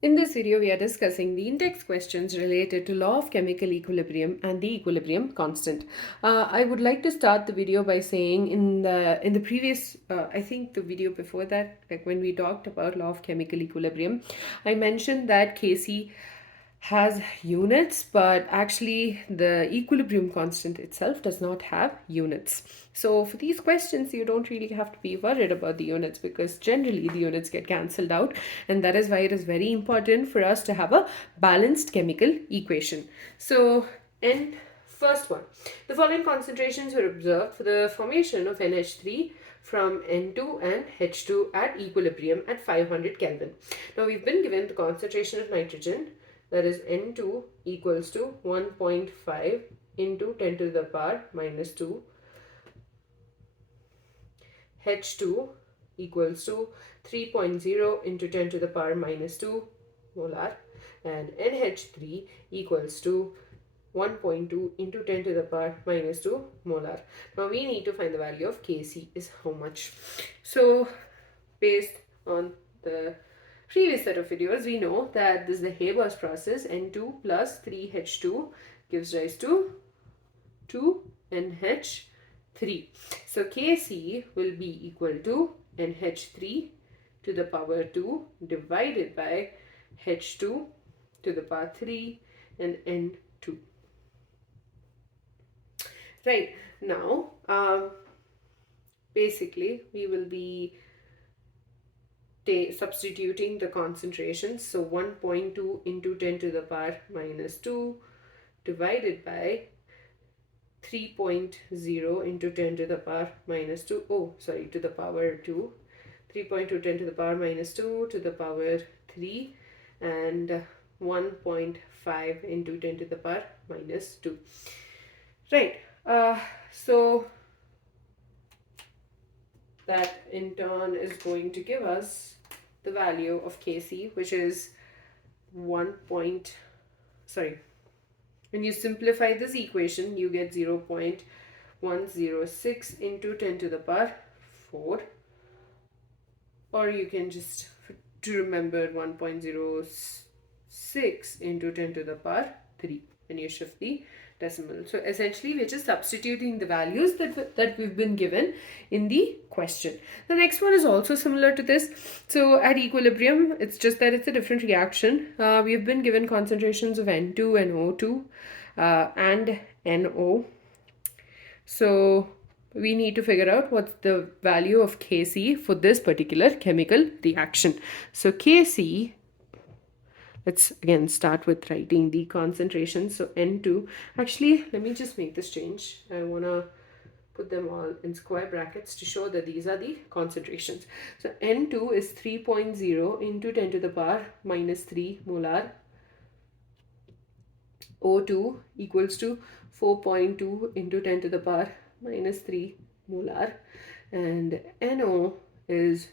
In this video, we are discussing the in-text questions related to law of chemical equilibrium and the equilibrium constant. I would like to start the video by saying in the previous, I think the video before that, like when we talked about law of chemical equilibrium, I mentioned that Kc has units, but actually the equilibrium constant itself does not have units. So for these questions, you don't really have to be worried about the units because generally the units get cancelled out, and that is why it is very important for us to have a balanced chemical equation. So in first one, the following concentrations were observed for the formation of NH3 from N2 and H2 at equilibrium at 500 Kelvin. Now we've been given the concentration of nitrogen, that is N2 equals to 1.5 into 10 to the power minus 2. H2 equals to 3.0 into 10 to the power minus 2 molar, and NH3 equals to 1.2 into 10 to the power minus 2 molar. Now we need to find the value of Kc is how much. So based on the previous set of videos, we know that this is the Haber's process. N2 plus 3H2 gives rise to 2NH3. So Kc will be equal to NH3 to the power 2 divided by H2 to the power 3 and N2. Right, now basically we will be substituting the concentrations. So 1.2 into 10 to the power minus 2 divided by 3.0 into 10 to the power minus 2, to the power 2, 3.2 10 to the power minus 2 to the power 3, and 1.5 into 10 to the power minus 2. Right, so that in turn is going to give us the value of Kc, which is when you simplify this equation, you get 0.106 into 10 to the power 4, or you can just, to remember, 1.06 into 10 to the power 3 when you shift the decimal. So essentially we're just substituting the values that we've been given in the question. The next one is also similar to this. So at equilibrium, it's just that it's a different reaction. We have been given concentrations of N2 and O2 and NO. So we need to figure out what's the value of Kc for this particular chemical reaction. So Kc, let's again start with writing the concentration. So N2, actually, let me just make this change. I want to put them all in square brackets to show that these are the concentrations. So N2 is 3.0 into 10 to the power minus 3 molar. O2 equals to 4.2 into 10 to the power minus 3 molar. And NO is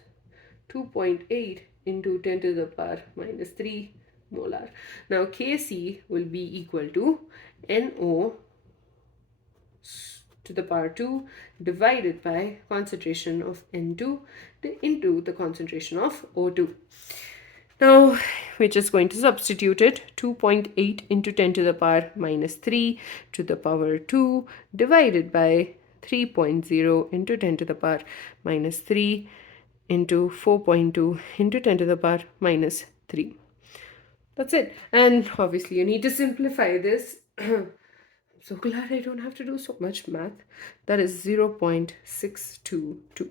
2.8 into 10 to the power minus 3 molar. Now Kc will be equal to NO to the power 2 divided by concentration of N2 into the concentration of O2. Now we're just going to substitute it. 2.8 into 10 to the power minus 3 to the power 2 divided by 3.0 into 10 to the power minus 3 into 4.2 into 10 to the power minus 3. That's it. And obviously you need to simplify this. I'm so glad I don't have to do so much math. That is 0.622.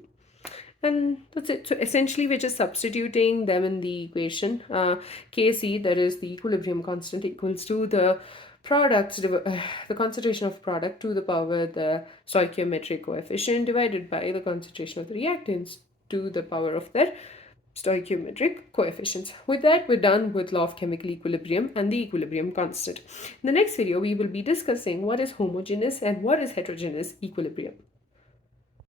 And that's it. So essentially we're just substituting them in the equation. Kc, that is the equilibrium constant, equals to the product, the concentration of product to the power the stoichiometric coefficient divided by the concentration of the reactants to the power of their stoichiometric coefficients. With that, we're done with law of chemical equilibrium and the equilibrium constant. In the next video, we will be discussing what is homogeneous and what is heterogeneous equilibrium.